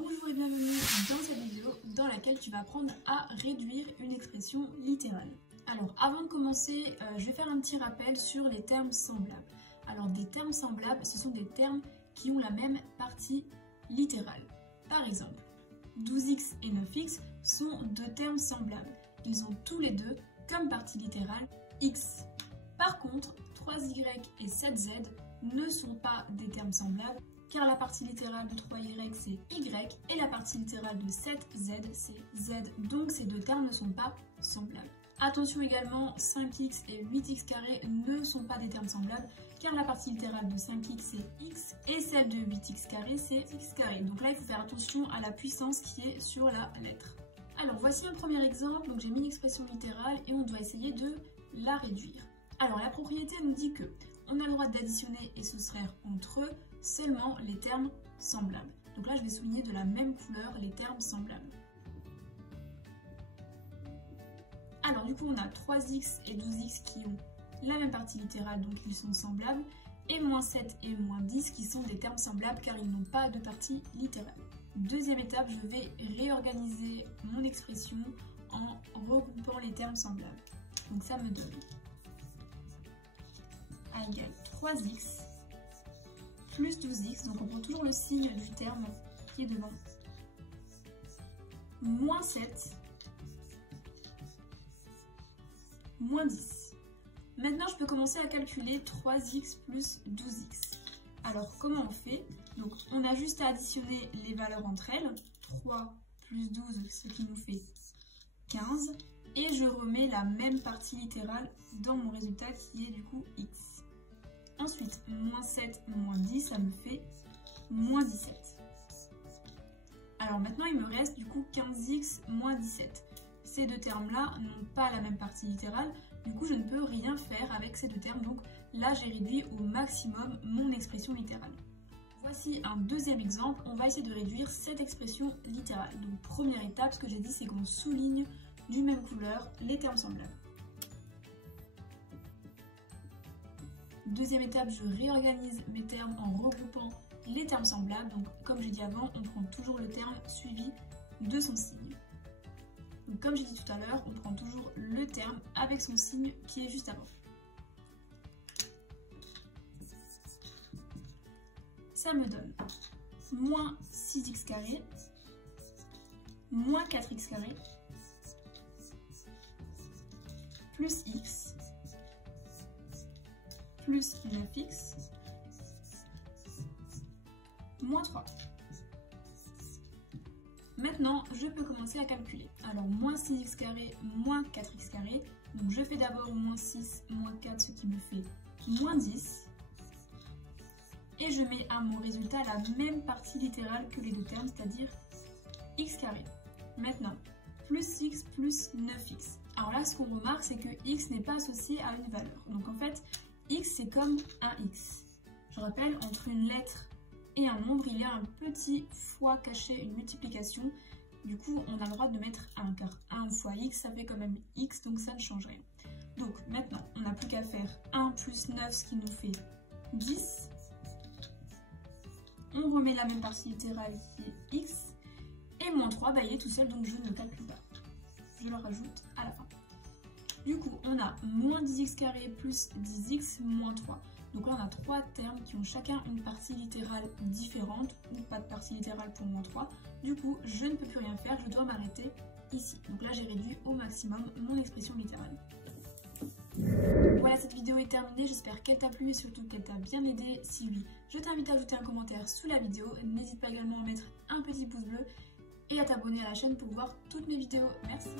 Bonjour et bienvenue dans cette vidéo dans laquelle tu vas apprendre à réduire une expression littérale. Alors avant de commencer, je vais faire un petit rappel sur les termes semblables. Alors des termes semblables, ce sont des termes qui ont la même partie littérale. Par exemple, 12x et 9x sont deux termes semblables. Ils ont tous les deux comme partie littérale x. Par contre, 3y et 7z ne sont pas des termes semblables car la partie littérale de 3y c'est y et la partie littérale de 7z c'est z. Donc ces deux termes ne sont pas semblables. Attention également, 5x et 8x carré ne sont pas des termes semblables car la partie littérale de 5x c'est x et celle de 8x carré c'est x carré. Donc là il faut faire attention à la puissance qui est sur la lettre. Alors voici un premier exemple, donc j'ai mis une expression littérale et on doit essayer de la réduire. Alors la propriété nous dit que on a le droit d'additionner et soustraire entre eux seulement les termes semblables. Donc là je vais souligner de la même couleur les termes semblables. Alors du coup on a 3x et 12x qui ont la même partie littérale donc ils sont semblables et moins 7 et moins 10 qui sont des termes semblables car ils n'ont pas de partie littérale. Deuxième étape, je vais réorganiser mon expression en regroupant les termes semblables. Donc ça me donne A égale 3x plus 12x, donc on prend toujours le signe du terme qui est devant, moins 7, moins 10. Maintenant, je peux commencer à calculer 3x plus 12x. Alors, comment on fait? Donc, on a juste à additionner les valeurs entre elles. 3 plus 12, ce qui nous fait 15. Et je remets la même partie littérale dans mon résultat qui est du coup x. Ensuite, moins 7, moins 10, ça me fait moins 17. Alors maintenant, il me reste du coup 15x moins 17. Ces deux termes-là n'ont pas la même partie littérale, du coup je ne peux rien faire avec ces deux termes, donc là j'ai réduit au maximum mon expression littérale. Voici un deuxième exemple, on va essayer de réduire cette expression littérale. Donc première étape, ce que j'ai dit c'est qu'on souligne d'une même couleur les termes semblables. Deuxième étape, je réorganise mes termes en regroupant les termes semblables. Donc comme j'ai dit avant, on prend toujours le terme suivi de son signe. Donc, comme j'ai dit tout à l'heure, on prend toujours le terme avec son signe qui est juste avant. Ça me donne moins 6x carré, moins 4x carré, plus x, plus 9x, moins 3. Maintenant, je peux commencer à calculer. Alors, moins 6x carré, moins 4x carré. Donc, je fais d'abord moins 6, moins 4, ce qui me fait moins 10. Et je mets à mon résultat la même partie littérale que les deux termes, c'est-à-dire x carré. Maintenant, plus x plus 9x. Alors là, ce qu'on remarque, c'est que x n'est pas associé à une valeur. Donc, en fait, x, c'est comme un x. Je rappelle, entre une lettre et un nombre, il y a un petit fois caché, une multiplication. Du coup, on a le droit de mettre 1, car 1 fois x, ça fait quand même x, donc ça ne change rien. Donc maintenant, on n'a plus qu'à faire 1 plus 9, ce qui nous fait 10. On remet la même partie littérale qui est x. Et moins 3, bah, il est tout seul, donc je ne le calcule pas. Je le rajoute à la fin. Du coup, on a moins 10x carré plus 10x moins 3. Donc là, on a trois termes qui ont chacun une partie littérale différente ou pas de partie littérale pour moins 3. Du coup, je ne peux plus rien faire, je dois m'arrêter ici. Donc là, j'ai réduit au maximum mon expression littérale. Voilà, cette vidéo est terminée. J'espère qu'elle t'a plu et surtout qu'elle t'a bien aidé. Si oui, je t'invite à ajouter un commentaire sous la vidéo. N'hésite pas également à mettre un petit pouce bleu et à t'abonner à la chaîne pour voir toutes mes vidéos. Merci.